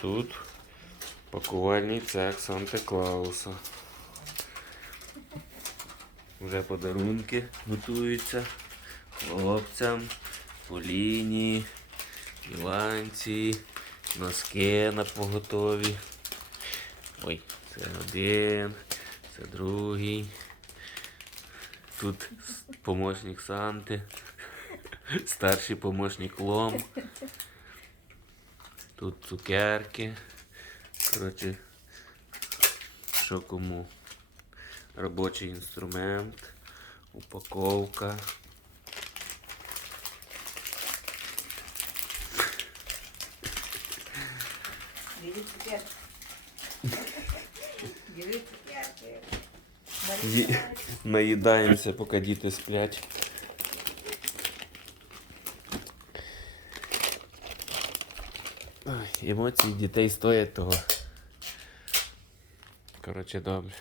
тут пакувальний цех Санта Клауса. Вже подарунки готуються хлопцям, Поліні, Іванці, носки на поготові. Ой, це один, це другий. Тут помощник Санти, старший помощник Лом. Тут цукерки. Коротше, що кому? Робочий інструмент, упаковка. Бери цукерки. Бери цукерки. Наїдаємося, поки діти сплять. Емоції дітей стоять того. Коротше, добре.